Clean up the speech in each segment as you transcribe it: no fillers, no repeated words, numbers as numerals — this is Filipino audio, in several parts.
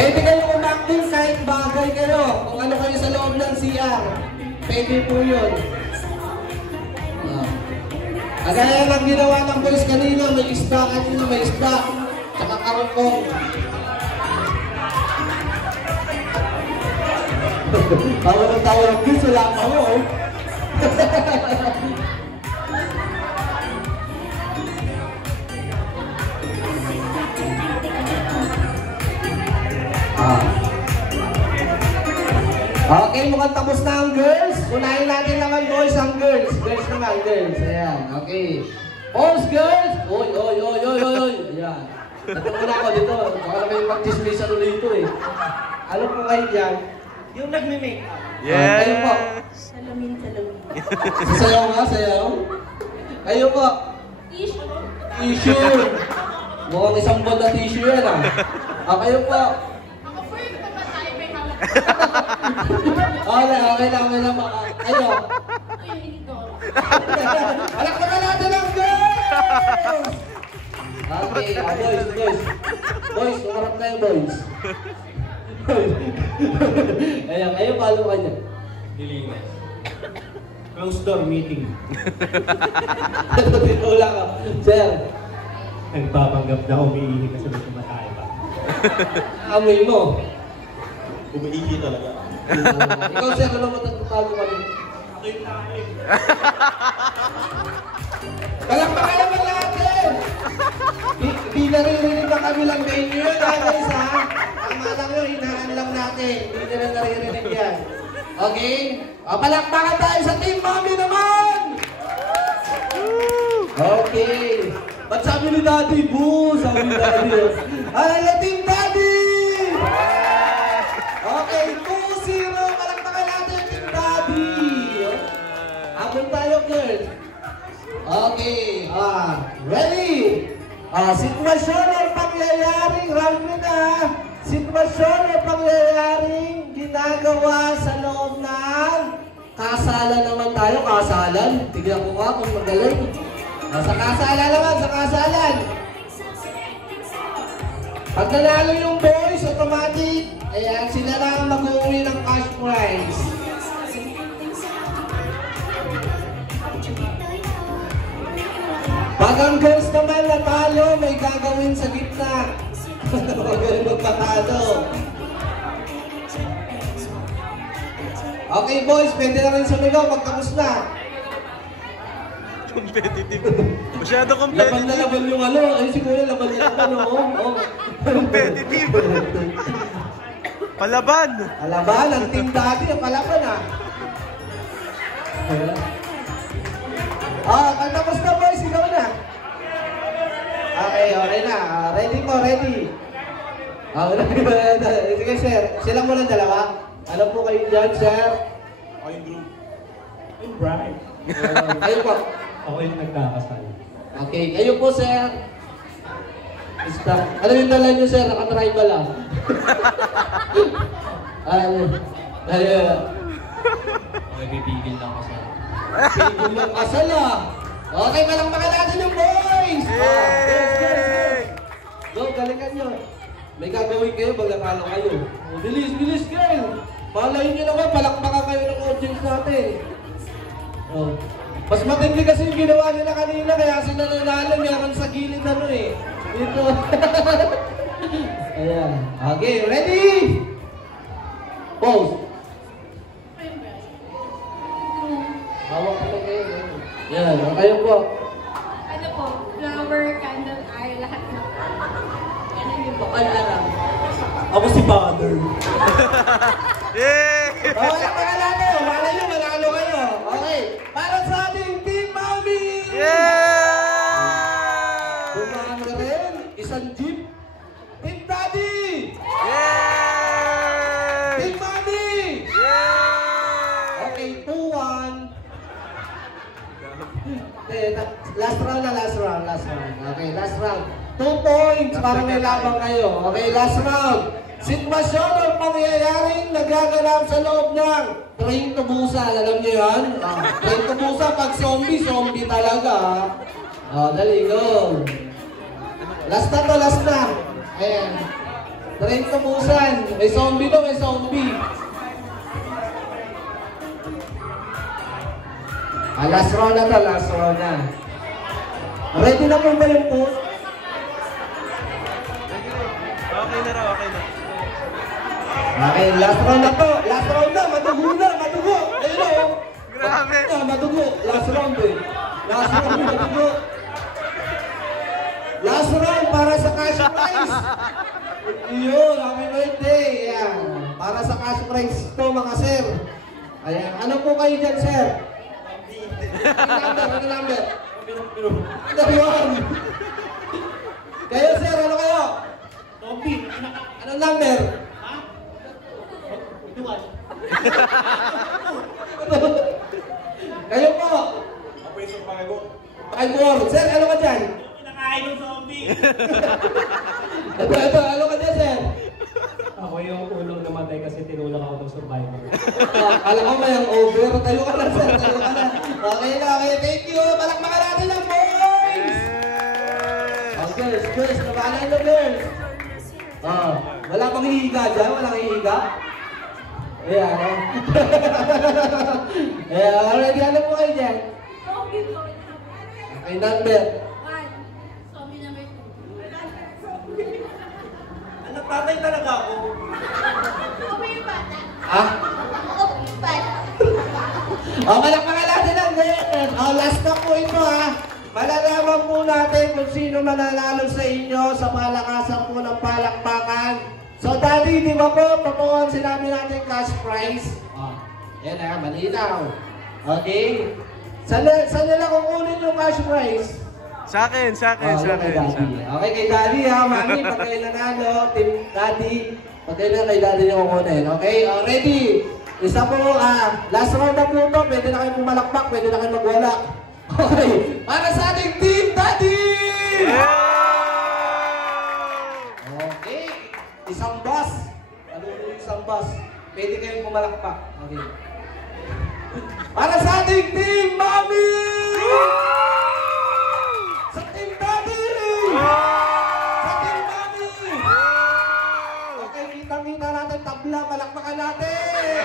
Pwede kayo umakting kahit bagay kayo. Kung ano kayo sa loob ng CR. Pwede po yun. Kagaya lang ginawa ng boys kanina, may isda kanina, may isda. Tsaka karongkong. Tawa ng tawa ng boys, wala pa mo. Okay, mukhang tapos na ang girls. Unahin natin naman boys ang girls. Girls naman, girls. Ayan, okay. Pause, girls! Oy, oy, oy, oy, oy. Ayan. Natapuna ako dito. Baka na kayo mag-dismissan ulit ito eh. Alam po kayo dyan, yung nagme-make up. Yes! Kayo po. Salamin, salamin. Sayaw nga, sayaw. Kayo po. Tissue. Tissue. Mukhang isang buwan na tissue yan ah. Kayo po. Ako first pa ba tayo may hawak? Okay lang. Kayo. Ay, hindi ko. Palakpakan natin ang girls! Okay, boys. Boys, umarap na yung boys. Ayan, kayo palo ka dyan. Dilingan. Closed door meeting. Tinula ka. Sir. Nagpapanggap na umiihi kasi may tumatay pa. Amoy mo. Umiihi talaga. Ikaw, sir, ano mo tatatago kami? Ako yung tayo. Palakpakan naman natin! Di naririnig na kami lang sa inyo yun, guys, ha? Tama lang yun, hinahan lang natin. Di nila naririnig yan. Okay? Palakpakan tayo sa Team Mommy naman! Okay. Ba't sabi ni Daddy? Boo! Sabi ni Daddy. Ay, Team Daddy! Okay, 2-0. Palakpakan natin, Team Daddy. Abot tayo, girls. Okay, ready? Sitwasyon o pangyayaring round na. Sitwasyon o pangyayaring ginagawa sa loob ng kasalan naman tayo. Kasalan? Tignan ko nga kung magaling. Sa kasalan naman, sa kasalan. Pag nanalo yung boys, automatic. Ayan, sila na ang mag-uwi ng cash prize. Pag ang girls naman natalo, may gagawin sa gitna. Magaling magpatalo. Okay boys, pwede na rin sumigaw pagkapos na. Competitive. Masyado Laban competitive. na laban yung ano. Ay siguro laban na laban. Competitive. Palaban. Palaban, ang team dati ang palaban ah. Pagkapos na boys, ikaw na. Okay na. Ready po, ready. Sige sir, sila muna dalawa. Alam po kayo dyan, sir? Ako yung group. I'm bright. Kayo po. Ako yung nagkakasal. Okay, kayo po, sir. Ano yung dala nyo, sir? Naka-tribal ah. Nagpipigil lang ako sa... Pigil yung kasal ah. Okay, palakpakan natin yung boys! Girls. Go, galingan nyo. May gagawin kayo pag natalo kayo. Bilis, girl! Palayin nyo naman, palakpakan kayo ng audience natin. Mas matindi kasi yung ginawa nila kanina, kaya sila nanalo, meron sa gilid ano eh. Dito. Ayan. Okay, ready? Pause. Hawak ka lang kayo. Yan, kayo po. Ano po? Flower, candle, eye, lahat na. Ano yung po? All-around. Ako si Father. Yay! Okay, pangalano. Wala nyo, manalo kayo. Okay. Para sa ating Team Mommy! Yay! Dumaan ka rin. Isang jeep. Team Daddy! Yay! Team Mommy! Yay! Okay, 2-1. Last round. Okay, last round. 2 points para may labang kayo. Okay, last round. Sitwasyon o pangyayaring nagaganap sa loob ng Train to Busan. Alam niyo yan? Train to Busan, pag zombie talaga. Dali, go. Last na. Ayan. Train tubusan. May zombie to, may zombie. Last round na to, last round na. Ready na po ba yung post? Okay na raw, okay na. Okay, last round na to. Last round na, matugo na, matugo. Ayun o. Grabe. Matugo. Last round eh. Last round, matugo. Last round para sa cash prize. Yun, happy birthday. Ayan. Para sa cash prize to mga sir. Ayan. Ano po kayo dyan, sir? Ano number? Dalawan. Kayo, sir, ano kayo? Tompi. Anong number? Ha? Kayo po. Ako yung pangako. Pagkor. Sir, ano ka dyan? Kinakain ng zombie. Ito, ano ka dyan, sir? Ako yung ulong namatay kasi tinulak ako ng survivor. Alam ko may ang over. Tayo ka na, sir. Tayo ka na. Okay na, okay. Thank you. Palakpakan natin ang boys! Oh, girls, girls. Nabahalan na, girls. Oh, wala pang hihiga dyan? Walang hihiga? Ayan, oh. Ayan, already. Ano po kayo dyan? Zombie po. Okay, number. 1. Zombie number 2. Anak, tatay talaga ako. Ako yung bata. Ah? Ako yung bata. O, palakpakan natin ang girls. O, last na po ito, ha. Malalaman po natin kung sino mananalo sa inyo sa malakasan po ng palakpakan. So, Daddy, di ba po, totoo ang sinabi natin cash prize? O, yan ha, malinaw. Okay? Saan nila kukunin yung cash prize? Sa akin, sa akin, Oh, sa yan kay akin. sa Daddy. akin. Okay, kay Daddy ha, Mami, pag kayo nanalo, Team Daddy, pag kayo na kay Daddy nyo kukunin. Okay, ready? Isa po, last round na po ito, pwede na kayo pumalakpak, pwede na kayo magwala. Okay, para sa ating Team Daddy! Okay, isang bus. Ano yung isang bus? Pwede kayong pumalakpak. Okay. Para sa ating Team Mami! Sa Team Daddy! Sa Team Mami! Okay, kitang-kita natin, tabla, palakpakan natin!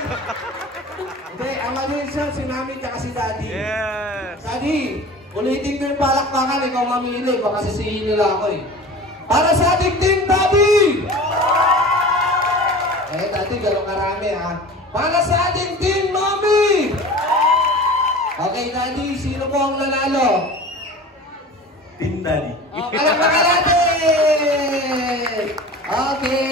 Hindi, ang mali-siya, si Mami at si Daddy. Yes! Daddy, ulitin ko yung palakpakan, ikaw mamili, baka sisihin nila ako eh. Para sa ating Team Daddy! Eh, Daddy, gano'ng karami ha. Para sa ating Team Mami! Okay, Daddy, sino po ang nanalo? Team Daddy. Palakpakan natin! Okay.